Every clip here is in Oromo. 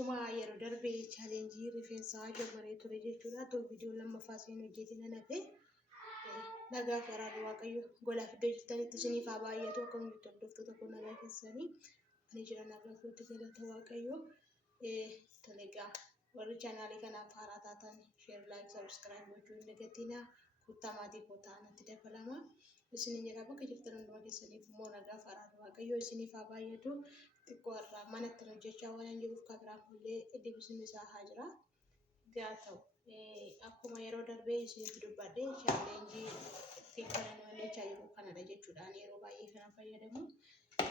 akkuma yeroo darbee challenge rifeensaa jalqabee ture jechuudha. Too viidiyoo lammaffaa seen hojjetina nafe nagaa faraadu waaqayyo golaaf iddoo jirtanitti isiniif haa baay'atu akkuma hordoftoota koo nagaa keessanii ani jira nagaa kootti galata waaqayyo. Toleegaa warri chaanaalii kanaaf haaraa taatan share like subscribe gochuu hin dagatinaa. Kuttaa maatii koo ta'anitti dabalama. Isiniin jedha bakka jirtan hundumaa keessaniif immoo nagaa faraadu waaqayyo isiniif haa baay'atu. Xiqqoo irraa manatti hojjechaa waan jiruuf kameraan illee deebisuun isaa haa jira. Gaa ta'u akkuma yeroo darbee isinitti dubbadhee challenge xiqqaan hojjechaa jiru kanadha jechuudhaan yeroo baay'ee kana fayyadamu.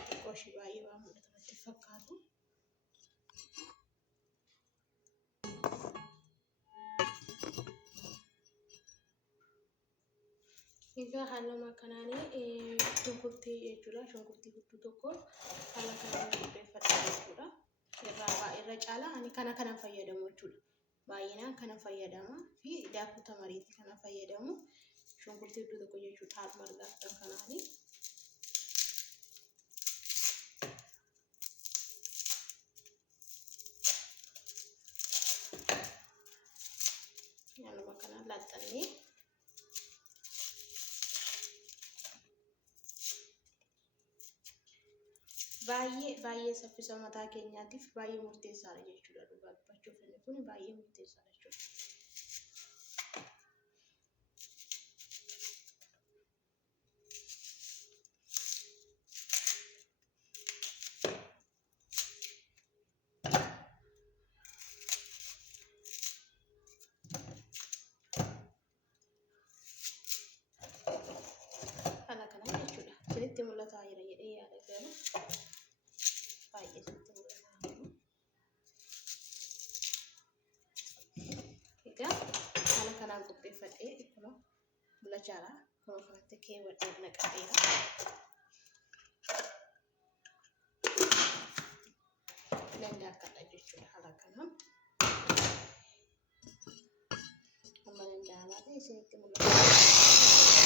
Xiqqoo ishii baay'ee waan mul'atu natti fakkaatu. Egaa haaluma kanaanii shunkurtii jechuudha. Shunkurtii guddoo tokko haala kanaan qopheeffadha jechuudha. Irra caalaa ani kana fayyadamu jechuudha. Baay'inaan kana fayyadama fi daakuu tamariitti kana fayyadamu. Shunkurtii guddoo tokko jechuudha. Haaluma argaatan kanaanii. Haaluma kanaan laaxxannee baay'ee saffisa mataa keenyaatiif baay'ee murteessaadha jechuudha. Dhugaa dubbachuuf inni kun baay'ee murteessaadha jechuudha. Kana jechuudha. Isinitti mul'ataa jira jedhee yaada gana. Baay'ee sitti mul'ataa jiru. Egaa haala kanaan qopheeffadhee akkuma mul'achaadha. Akkuma kanatti keewwadhee naqadheera. Danda'aadha jechuudha haala kanaan. Amma danda'amaadha isinitti mul'ata.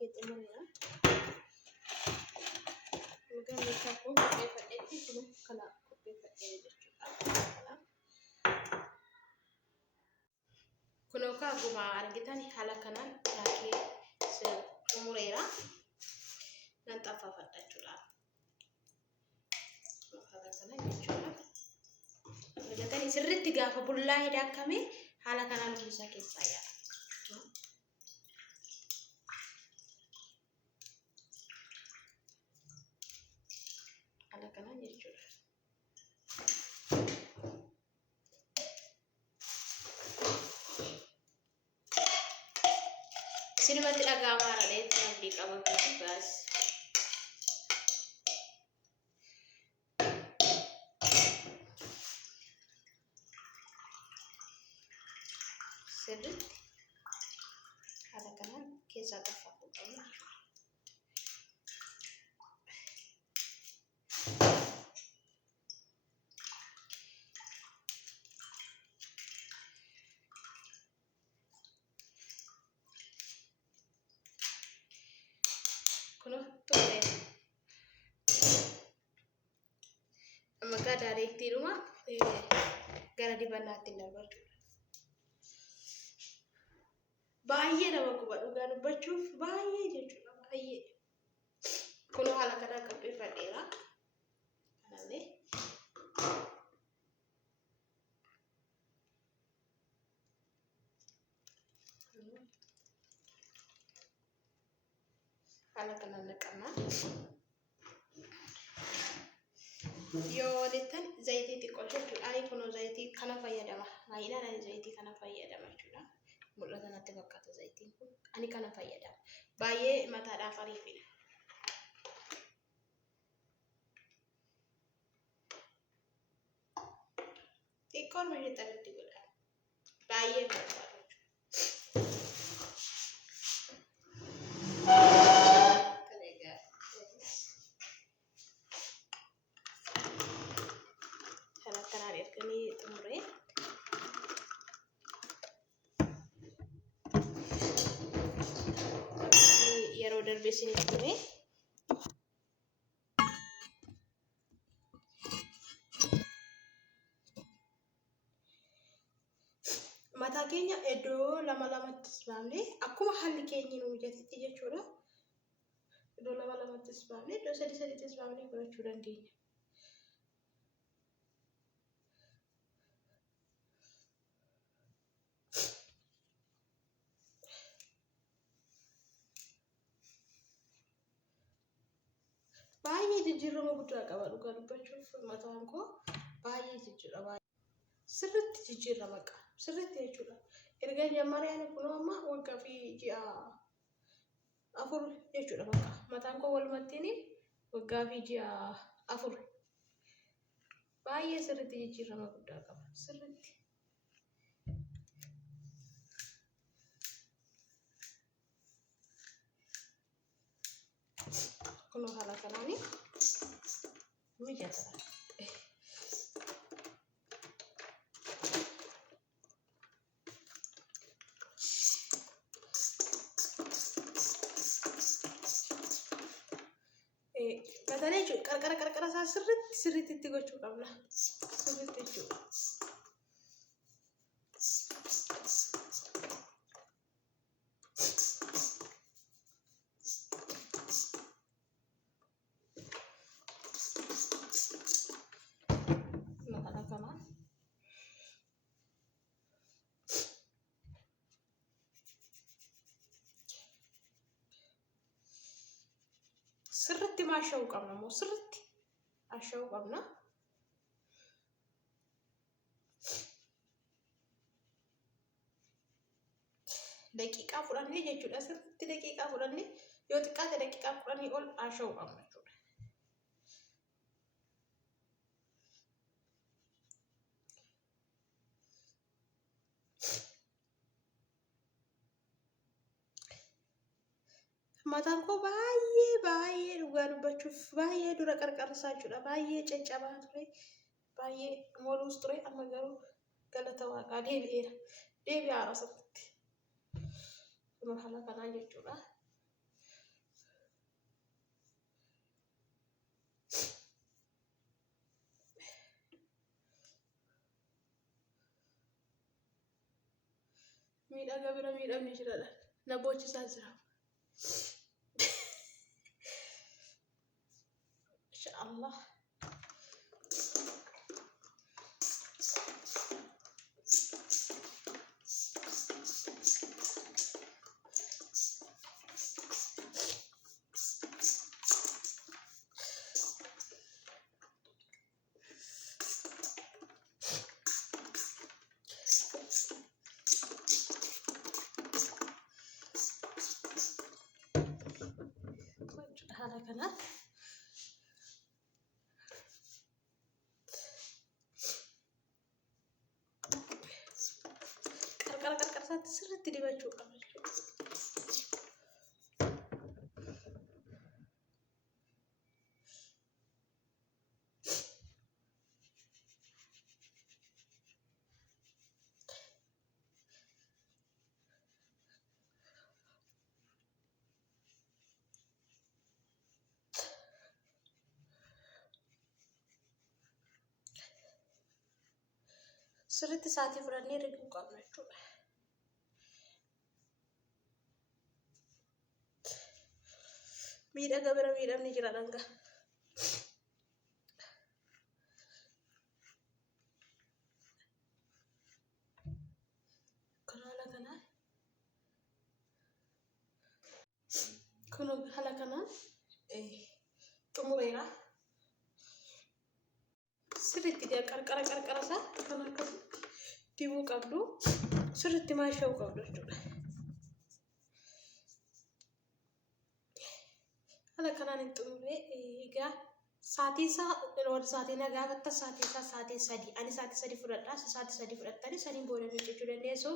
Kita melihat, mungkin bisa pun pakai itu cuma kalau pakai juga. Kalau kagu mah kita nih halakanan lagi seumurera nanti apa pada curah. Halakanan curah. Kita nih sering 30 bulan dah kami halakanan bisa kita ya. Halakanan jechuudha. Isinumatti dhaga'amaa irratti namni qabatu baas. Sirriitti halakanan keessaa tokko qabu. Kuno tuh maka dari rumah gara dibanatin dapat bayi nama kubat ugar bacuf bayi jadi bayi kuno halakanan kape fadera anale halakanan naqama yo detan zaiti tiqolchu ani kuno zaiti kana fayyadama ayina ani zaiti kana fayyadama jechuudha. Mul'ata natti fakkaata zaitiin kun ani kana fayyadama baay'ee mataadhaaf ariifidha. Xiqqoon meeshaalee xaxiqqoo godha baay'ee barbaada. darbee isinitti hime. Mataa keenya iddoo lamatti baafnee akkuma haalli keenya nu mijatetti jechuudha. Iddoo lamatti baafnee iddoo sadiitti baafnee godhachuu dandeenya. Baay'ee jijjiirama guddaa qaba dhugaa dubbachuuf mataan koo baay'ee jijjiirama. Sirriitti jijjiirama qaba. Sirriitti jechuudha. Erga jammaree ani kun amma waggaa fi ji'a 4 jechuudha bakka. Mataan koo walumattiin waggaa fi ji'a 4. Baay'ee sirriitti jijjiirama guddaa qaba. Sirriitti. Kun haala kanaani mijata. Katanya juga karkara saya serit itu gue cukup lah, serit itu. Sirriitti maasha'uu qabna moo sirriitti asha'uu qabna. Daqiiqaa fudhannee jechuudha. Sirriitti daqiiqaa fudhannee yoo xiqqaate daqiiqaa fudhannee ol asha'uu qabna jechuudha. Mataan koo baay'ee dhugaa dubbachuuf baay'ee dura qarqarsaa jechuudha. Baay'ee caccabaa ture. Baay'ee mooluus ture. Amma garuu galata waaqaa deebi'eera. Deebi'aara sirriitti. Kun haala kanaa jechuudha. Miidhaga bira miidhamni jiraadha. Na boochisaa jira. Allah. Haala kanaan qarqara isaatti sirriitti dibachuu qabna jechuudha. Sirriitti sa'aatii fudhannee riguu qabna jechuudha. Miidhaga bira miidhamni jira dhangaa. Kun haala kanaan xumureera. Sirriitti qarqara isaa kan akkasitti dibuu qabdu. Sirriitti maasha'uu qabdu jechuudha. Haala kanaan hin xumuree egaa sa'aatii nagaa batta sa'aatii 3. Ani sa'aatii 3 fudhadha. Sa'aatii 3 fudhattanii saniin booda hojjechuu dandeessu.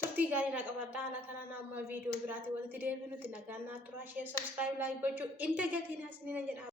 Turtii gaarii naa qabadhaa. Haala kanaan amma viidiyoo biraatiin walitti deebinutti nagaan naa turaa. Share, subscribe, like gochuu hin dagatinaa isiniin jedha.